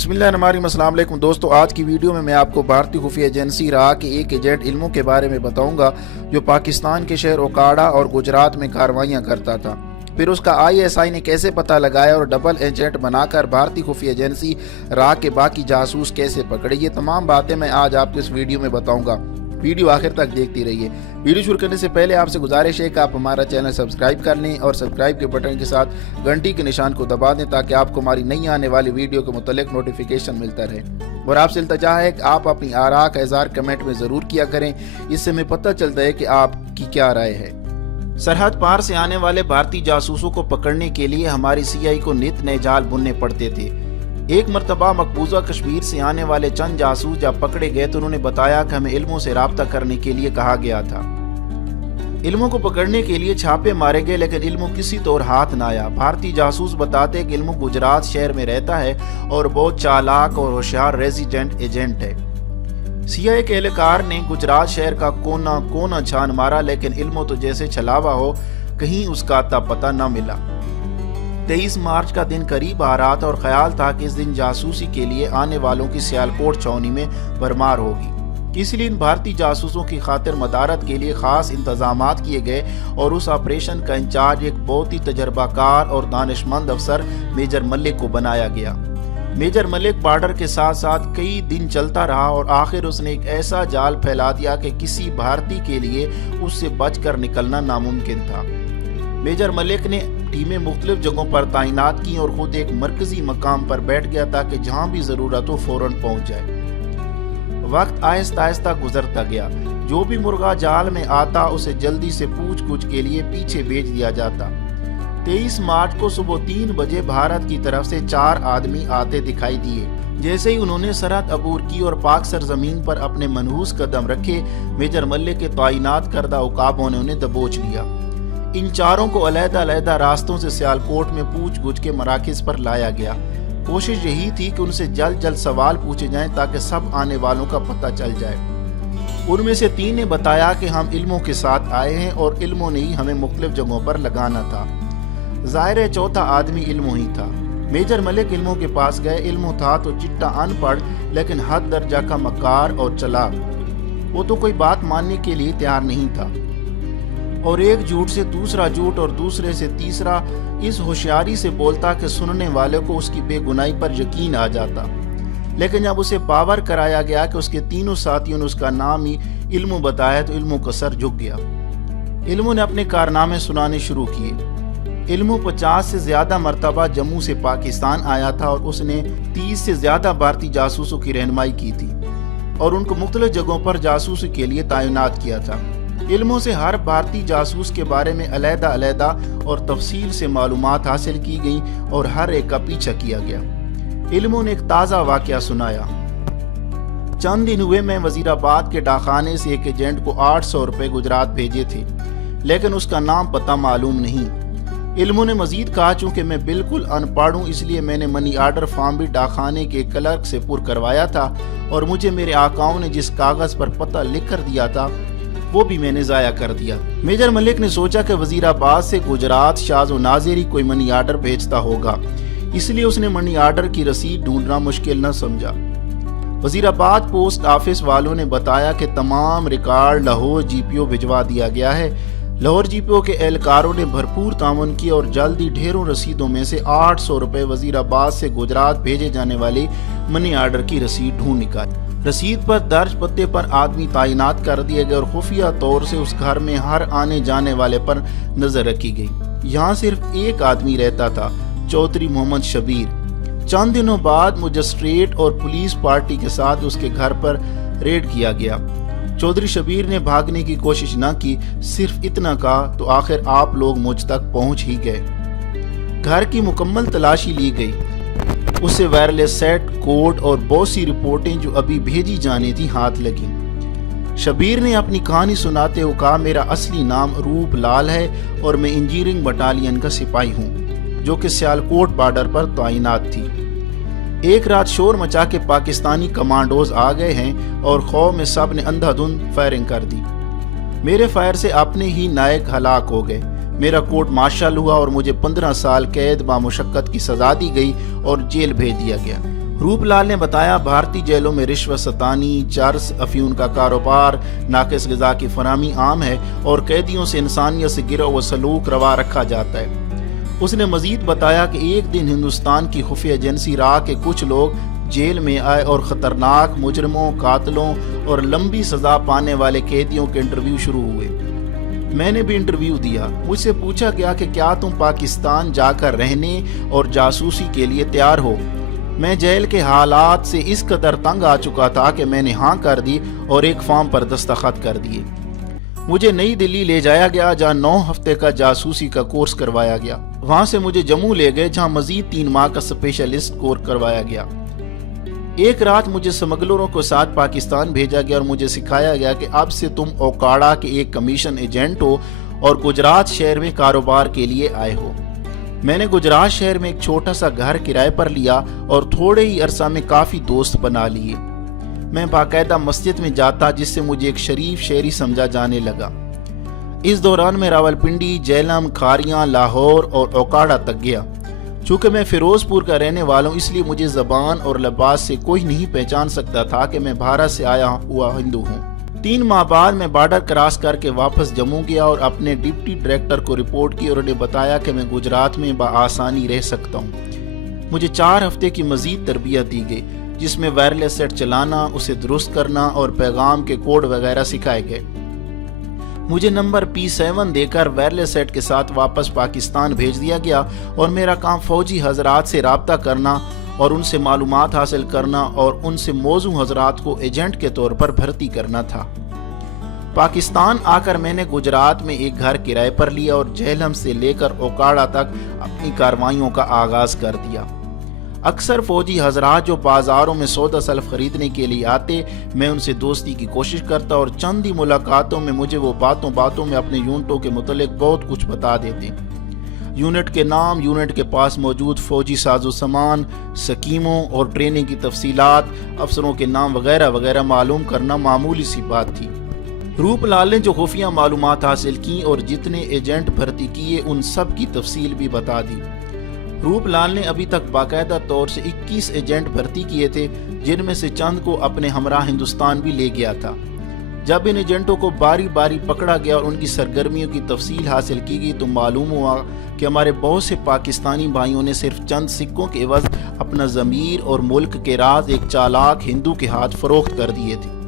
بسم اللہ الرحمن الرحیم۔ السلام علیکم دوستو، آج کی ویڈیو میں آپ کو بھارتی خفیہ ایجنسی را کے ایک ایجنٹ علموں کے بارے میں بتاؤں گا جو پاکستان کے شہر اوکاڑا اور گجرات میں کارروائیاں کرتا تھا۔ پھر اس کا ISI نے کیسے پتہ لگایا اور ڈبل ایجنٹ بنا کر بھارتی خفیہ ایجنسی را کے باقی جاسوس کیسے پکڑے، یہ تمام باتیں میں آج آپ کو اس ویڈیو میں بتاؤں گا۔ ویڈیو آخر تک دیکھتی رہیے۔ ویڈیو شروع کرنے سے پہلے آپ سے گزارش ہے کہ آپ ہمارا چینل سبسکرائب کر لیں اور سبسکرائب کے بٹن کے ساتھ گھنٹی کے نشان کو دبا دیں تاکہ آپ کو ہماری نئی آنے والی ویڈیو کے متعلق نوٹیفیکیشن ملتا رہے۔ اور آپ سے التجا ہے کہ آپ اپنی آراء کا اظہار کمنٹ میں ضرور کیا کریں، اس سے ہمیں پتہ چلتا ہے کہ آپ کی کیا رائے ہے۔ سرحد پار سے آنے والے بھارتی جاسوسوں کو پکڑنے کے لیے ہماری CI کو نت نئے جال بننے پڑتے تھے۔ ایک مرتبہ مقبوضہ کشمیر سے آنے والے چند جاسوس جب پکڑے گئے تو انہوں نے بتایا کہ ہمیں علموں سے رابطہ کرنے کے لیے کہا گیا تھا۔ علموں کو پکڑنے کے لیے چھاپے مارے گئے لیکن علموں کسی طور ہاتھ نہ آیا۔ بھارتی جاسوس بتاتے کہ علموں گجرات شہر میں رہتا ہے اور بہت چالاک اور ہوشیار ریزیڈنٹ ایجنٹ ہے۔ CI کے اہلکار نے گجرات شہر کا کونا کونا چھان مارا لیکن علموں تو جیسے چھلاوا ہو، کہیں اس کا اتا پتہ نہ ملا۔ 23 مارچ کا دن قریب آ رہا تھا اور خیال تھا کہ اس دن جاسوسی کے لیے آنے والوں کی سیالکوٹ چھاؤنی میں بھرمار ہوگی۔ اس لیے ان بھارتی جاسوسوں کی خاطر مدارت کے لیے خاص انتظامات کیے گئے اور اس آپریشن کا انچارج ایک بہت ہی تجربہ کار اور دانشمند افسر میجر ملک کو بنایا گیا۔ میجر ملک بارڈر کے ساتھ ساتھ کئی دن چلتا رہا اور آخر اس نے ایک ایسا جال پھیلا دیا کہ کسی بھارتی کے لیے اس سے بچ کر نکلنا ناممکن تھا۔ میجر ملک نے ٹیمیں مختلف جگہوں پر تعینات کی اور خود ایک مرکزی مقام پر بیٹھ گیا تاکہ جہاں بھی ضرورت ہو فوراً پہنچ جائے۔ وقت آہستہ آہستہ گزرتا گیا۔ جو بھی مرغا جال میں آتا اسے جلدی سے پوچھ گچھ کے لیے پیچھے بھیج دیا جاتا۔ 23 مارچ کو صبح 3 بجے بھارت کی طرف سے 4 آدمی آتے دکھائی دیے۔ جیسے ہی انہوں نے سرحد عبور کی اور پاک سرزمین پر اپنے منحوس قدم رکھے، میجر ملک کے تعینات کردہ عقابوں نے انہیں دبوچ لیا۔ ان چاروں کو علیحدہ علیحدہ راستوں سے سیالکوٹ میں پوچھ گچھ کے مراکز پر لایا گیا۔ کوشش یہی تھی کہ ان سے جلد جلد سوال پوچھے جائیں تاکہ سب آنے والوں کا پتہ چل جائے۔ ان میں سے 3 نے بتایا کہ ہم علموں کے ساتھ آئے ہیں اور علموں نے ہی ہمیں مختلف جگہوں پر لگانا تھا۔ ظاہر ہے چوتھا آدمی علموں ہی تھا۔ میجر ملک علموں کے پاس گئے۔ علموں تھا تو چٹا ان پڑھ لیکن حد درجہ کا مکار اور چلاک۔ وہ تو کوئی بات ماننے کے لیے تیار نہیں تھا اور ایک جھوٹ سے دوسرا جھوٹ اور دوسرے سے تیسرا اس ہوشیاری سے بولتا کہ سننے والے کو اس کی بے گناہی پر یقین آ جاتا۔ لیکن جب اسے پاور کرایا گیا کہ اس کے تینوں ساتھیوں نے اس کا نام ہی علموں بتایا تو علموں کا سر جھک گیا۔ علموں نے اپنے کارنامے سنانے شروع کیے۔ علموں 50 سے زیادہ مرتبہ جموں سے پاکستان آیا تھا اور اس نے 30 سے زیادہ بھارتی جاسوسوں کی رہنمائی کی تھی اور ان کو مختلف جگہوں پر جاسوسی کے لیے تعینات کیا تھا۔ علموں سے ہر بھارتی جاسوس کے بارے میں علیحدہ علیحدہ اور تفصیل سے معلومات حاصل کی گئیں اور ہر ایک کا پیچھا کیا گیا۔ علموں نے ایک تازہ واقعہ سنایا۔ چند دن ہوئے میں وزیر آباد کے ڈاکخانے سے ایک ایجنٹ کو 800 روپے گجرات بھیجے تھے لیکن اس کا نام پتہ معلوم نہیں۔ علموں نے مزید کہا چونکہ میں بالکل ان پڑھ ہوں اس لیے میں نے منی آرڈر فارم بھی ڈاکخانے کے کلرک سے پر کروایا تھا اور مجھے میرے آقاؤں نے جس کاغذ پر پتہ لکھ کر دیا تھا وہ بھی میں نے ضائع کر دیا۔ میجر ملک نے سوچا کہ وزیر آباد سے گجرات شاز و ناظر ہی کوئی منی آرڈر بھیجتا ہوگا، اس لیے اس نے منی آرڈر کی رسید ڈھونڈنا مشکل نہ سمجھا۔ وزیر آباد پوسٹ آفس والوں نے بتایا کہ تمام ریکارڈ لاہور GPO بھجوا دیا گیا ہے۔ لاہور GPO کے اہلکاروں نے بھرپور تعاون کیا اور جلد ہی ڈھیروں رسیدوں میں سے 800 روپے وزیر آباد سے گجرات بھیجے جانے والی منی آرڈر کی رسید ڈھونڈ نکالی۔ رسید پر درج پتے پر آدمی تعینات کر دیے گئے اور خفیہ طور سے اس گھر میں ہر آنے جانے والے پر نظر رکھی گئی۔ یہاں صرف ایک آدمی رہتا تھا، چودھری محمد شبیر۔ چند دنوں بعد مجسٹریٹ اور پولیس پارٹی کے ساتھ اس کے گھر پر ریڈ کیا گیا۔ چودھری شبیر نے بھاگنے کی کوشش نہ کی، صرف اتنا کہا تو آخر آپ لوگ مجھ تک پہنچ ہی گئے۔ گھر کی مکمل تلاشی لی گئی۔ اسے وائرلیس سیٹ، کوڈ اور بہت سی رپورٹیں جو ابھی بھیجی جانی تھی ہاتھ لگیں۔ شبیر نے اپنی کہانی سناتے ہوئے کہا، میرا اصلی نام روپ لال ہے اور میں انجینئرنگ بٹالین کا سپاہی ہوں جو کہ سیالکوٹ بارڈر پر تعینات تھی۔ ایک رات شور مچا کے پاکستانی کمانڈوز آ گئے ہیں اور خوف میں سب نے اندھا دھند فائرنگ کر دی۔ میرے فائر سے اپنے ہی نائک ہلاک ہو گئے۔ میرا کورٹ مارشل ہوا اور مجھے 15 سال قید بامشقت کی سزا دی گئی اور جیل بھیج دیا گیا۔ रूप लाल ने बताया, भारतीय जेलों में रिश्वत सतानी, चर्स, अफीम का कारोबार, नाकिस ग़िज़ा की फराहमी आम है और कैदियों से इंसानियत से गिरा हुआ सलूक रवा रखा जाता है। उसने मजीद बताया कि एक दिन हिंदुस्तान की खुफिया एजेंसी रा के कुछ लोग जेल में आए और ख़तरनाक मुजरिमों, कातलों और लंबी सज़ा पाने वाले कैदियों के इंटरव्यू शुरू हुए। मैंने भी इंटरव्यू दिया। मुझसे पूछा गया कि क्या तुम पाकिस्तान जाकर रहने और जासूसी के लिए तैयार हो। मैं जेल के हालात से इस कदर तंग आ चुका था कि मैंने हाँ कर दी और एक फॉर्म पर दस्तखत कर दिए। मुझे नई दिल्ली ले जाया गया, जहाँ 9 हफ्ते का जासूसी का कोर्स करवाया गया। वहाँ से मुझे जम्मू ले गए, जहाँ मजीद 3 माह का स्पेशलिस्ट कोर्स करवाया गया। एक रात मुझे स्मगलरों के साथ पाकिस्तान भेजा गया और मुझे सिखाया गया कि अब से तुम ओकाड़ा के एक कमीशन एजेंट हो और गुजरात शहर में कारोबार के लिए आए हो। मैंने गुजरात शहर में एक छोटा सा घर किराए पर लिया और थोड़े ही अरसा में काफ़ी दोस्त बना लिए। मैं बाकायदा मस्जिद में जाता, जिससे मुझे एक शरीफ शहरी समझा जाने लगा। इस दौरान मैं रावलपिंडी, जेलम, खारियां, लाहौर और ओकाड़ा तक गया। चूँकि मैं फिरोजपुर का रहने वाला हूँ, इसलिए मुझे ज़बान और लिबास से कोई नहीं पहचान सकता था कि मैं भारत से आया हुआ हिंदू हूँ। 3 माह बाद मैं बॉर्डर क्रॉस करके वापस जम्मू गया और अपने डिप्टी डायरेक्टर को रिपोर्ट की और उन्हें बताया कि मैं गुजरात में बआसानी रह सकता हूँ। मुझे 4 हफ्ते की मजीद तरबियत दी गई, जिसमें वायरलेस सेट चलाना, उसे दुरुस्त करना और पैगाम के कोड वगैरह सिखाए गए। मुझे नंबर P7 देकर वायरलेस सेट के साथ वापस पाकिस्तान भेज दिया गया और मेरा काम फौजी हजरात से राब्ता करना और उनसे मालूमात हासिल करना और उनसे मौजू हजरात को एजेंट के तौर पर भर्ती करना था। पाकिस्तान आकर मैंने गुजरात में एक घर किराए पर लिया और जेहलम से लेकर ओकाड़ा तक अपनी कार्रवाइयों का आगाज कर दिया। अक्सर फौजी हजरात जो बाजारों में सौदा सल्फ खरीदने के लिए आते, मैं उनसे दोस्ती की कोशिश करता और चंद ही मुलाकातों में मुझे वो बातों बातों में अपने यूनिटों के मुतल्लिक बहुत कुछ बता देते। यूनिट के नाम, यूनिट के पास मौजूद फौजी साजो सामान, स्कीमों और ट्रेनिंग की तफसीलात, अफसरों के नाम वगैरह वगैरह मालूम करना मामूली सी बात थी। रूप लाल ने जो खुफिया मालूमात हासिल की और जितने एजेंट भर्ती किए, उन सब की तफसील भी बता दी। रूप लाल ने अभी तक बाकायदा तौर से 21 एजेंट भर्ती किए थे, जिनमें से चंद को अपने हमरा हिंदुस्तान भी ले गया था। जब इन एजेंटों को बारी बारी पकड़ा गया और उनकी सरगर्मियों की तफसील हासिल की गई, तो मालूम हुआ कि हमारे बहुत से पाकिस्तानी भाइयों ने सिर्फ चंद सिक्कों के एवज अपना ज़मीर और मुल्क के राज एक चालाक हिंदू के हाथ फरोख्त कर दिए थे।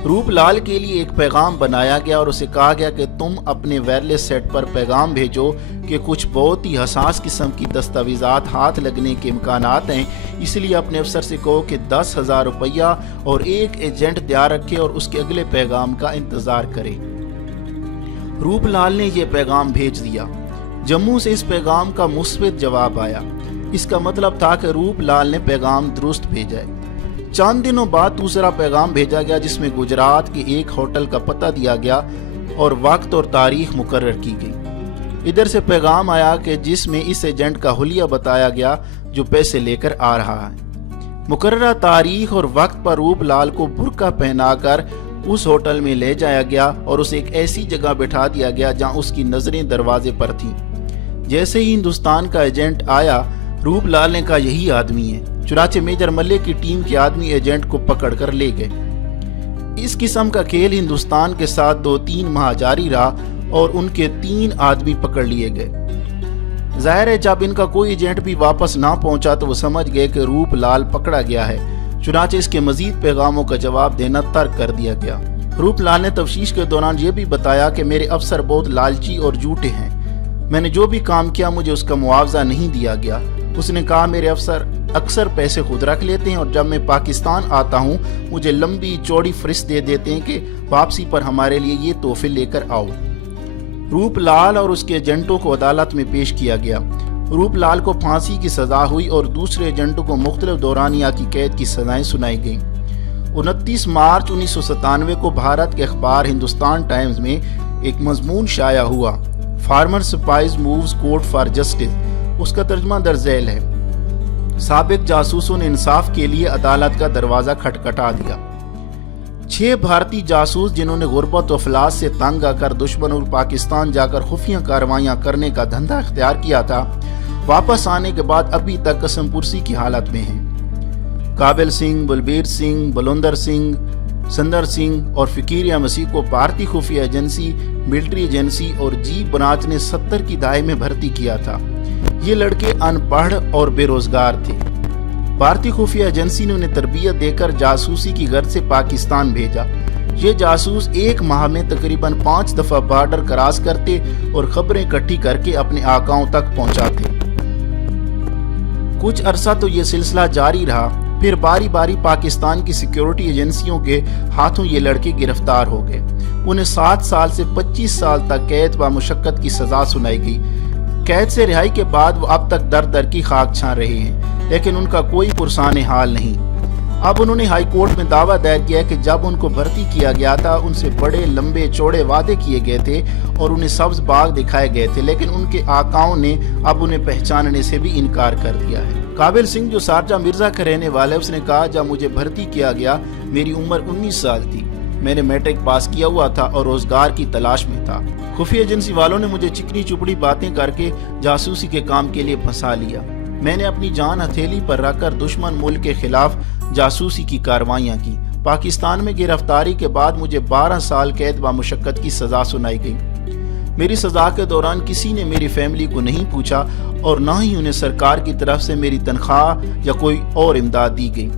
रूप लाल के लिए एक पैगाम बनाया गया और उसे कहा गया कि तुम अपने वायरलेस सेट पर पैगाम भेजो कि कुछ बहुत ही हसास किस्म की दस्तावेज़ात हाथ लगने के इम्कानात हैं, इसलिए अपने अफसर से कहो कि 10,000 रुपया और एक एजेंट तैयार रखे और उसके अगले पैगाम का इंतज़ार करे। रूप लाल ने यह पैगाम भेज दिया। जम्मू से इस पैगाम का मुस्बित जवाब आया। इसका मतलब था कि रूप लाल ने पैगाम दुरुस्त भेजा है। चंद दिनों बाद दूसरा पैगाम भेजा गया, जिसमें गुजरात के एक होटल का पता दिया गया और वक्त और तारीख मुकर्रर की गई। इधर से पैगाम आया कि जिसमें इस एजेंट का हुलिया बताया गया जो पैसे लेकर आ रहा है। मुकर्ररा तारीख और वक्त पर रूप लाल को बुर्का पहनाकर उस होटल में ले जाया गया और उसे एक ऐसी जगह बैठा दिया गया जहां उसकी नजरें दरवाजे पर थीं। जैसे ही हिंदुस्तान का एजेंट आया, रूप लाल ने कहा यही आदमी है। चुनाचे मेजर मल्ले की टीम के आदमी एजेंट को पकड़कर ले गए। इस किस्म का खेल हिंदुस्तान के साथ 2-3 माह जारी रहा और उनके 3 आदमी पकड़ लिए गए। जाहिर है जब इनका कोई एजेंट भी वापस ना पहुंचा तो वो समझ गए कि रूप लाल पकड़ा गया है। चुनाचे इसके मजीद पैगामों का जवाब देना तर्क कर दिया गया। रूप लाल ने तफ्तीश के दौरान ये भी बताया कि मेरे अफसर बहुत लालची और झूठे हैं। मैंने जो भी काम किया मुझे उसका मुआवजा नहीं दिया गया। उसने कहा मेरे अफसर अक्सर पैसे खुद रख लेते हैं और जब मैं पाकिस्तान आता हूँ मुझे लंबी चौड़ी फरिस्त दे देते हैं कि वापसी पर हमारे लिए ये तोहफे लेकर आओ। रूप लाल और उसके एजेंटों को अदालत में पेश किया गया। रूप लाल को फांसी की सजा हुई और दूसरे एजेंटों को मुख्तलिफ दौरानिया की कैद की सजाएं सुनाई गईं। 29 मार्च 1997 को भारत के अखबार हिंदुस्तान टाइम्स में एक मजमून शाया हुआ, former sepoys moves court for justice. उसका तर्जुमा दर्ज-ए-झेल है। साबिक जासूसों ने इंसाफ के लिए अदालत का दरवाजा खटखटा दिया। 6 भारतीय जासूस जिन्होंने गुर्बत और अफलास से तंग आकर दुश्मन और पाकिस्तान जाकर खुफिया कार्रवाइयां करने का धंधा इख्तियार किया था, वापस आने के बाद अभी तक कसम पुरसी की हालत में हैं। काबिल सिंह, बलबीर सिंह, बलविंदर सिंह, संदर सिंह और फ़कीर मसीह को भारतीय खुफिया एजेंसी, मिलिट्री एजेंसी और जी ब्रांच ने 70 की दहाई में भर्ती किया था। ये लड़के अनपढ़ और बेरोजगार थे। भारतीय खुफिया एजेंसी ने उन्हें तरबियत देकर जासूसी की गर्ज से पाकिस्तान भेजा। ये जासूस एक माह में तकरीबन 5 दफा बॉर्डर क्रॉस करते और खबरें इकट्ठी करके अपने आकाओं तक पहुंचाते। कुछ अरसा तो ये सिलसिला जारी रहा, फिर बारी बारी पाकिस्तान की सिक्योरिटी एजेंसियों के हाथों ये लड़के गिरफ्तार हो गए। उन्हें 7 साल से 25 साल तक कैद व मुशक्कत की सजा सुनाई गई। कैद से रिहाई के बाद वो अब तक दर दर की खाक छान रहे हैं, लेकिन उनका कोई पुरसाने हाल नहीं। अब उन्होंने हाई कोर्ट में दावा दायर किया कि जब उनको भर्ती किया गया था उनसे बड़े लंबे चौड़े वादे किए गए थे और उन्हें सब्ज बाग दिखाए गए थे, लेकिन उनके आकाओं ने अब उन्हें पहचानने से भी इनकार कर दिया है। काबिल सिंह जो शारजा मिर्जा का रहने वाला है, उसने कहा जब मुझे भर्ती किया गया मेरी उम्र 19 साल थी। मैंने मैट्रिक पास किया हुआ था और रोजगार की तलाश में था। खुफिया एजेंसी वालों ने मुझे चिकनी चुपड़ी बातें करके जासूसी के काम के लिए फंसा लिया। मैंने अपनी जान हथेली पर रखकर दुश्मन मुल्क के खिलाफ जासूसी की कार्रवाइयाँ की। पाकिस्तान में गिरफ्तारी के बाद मुझे 12 साल कैद व मुशक्कत की सजा सुनाई गई। मेरी सजा के दौरान किसी ने मेरी फैमिली को नहीं पूछा और न ही उन्हें सरकार की तरफ से मेरी तनख्वाह या कोई और इमदाद दी गई।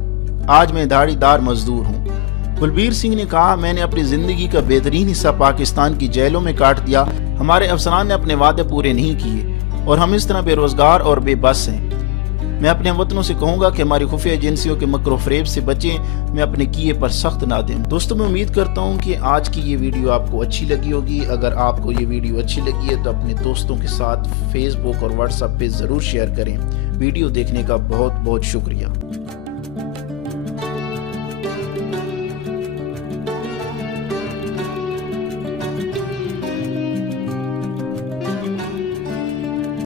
आज मैं दिहाड़ीदार मजदूर हूँ। बलबीर सिंह ने कहा, मैंने अपनी जिंदगी का बेहतरीन हिस्सा पाकिस्तान की जेलों में काट दिया। हमारे अफसरान ने अपने वादे पूरे नहीं किए और हम इस तरह बेरोजगार और बेबस हैं। मैं अपने वतनों से कहूंगा कि हमारी खुफिया एजेंसियों के मकर फरेब से बचें, मैं अपने किए पर सख्त ना दें। दोस्तों, मैं उम्मीद करता हूं कि आज की ये वीडियो आपको अच्छी लगी होगी। अगर आपको ये वीडियो अच्छी लगी है तो अपने दोस्तों के साथ फेसबुक और व्हाट्सएप पे ज़रूर शेयर करें। वीडियो देखने का बहुत बहुत शुक्रिया।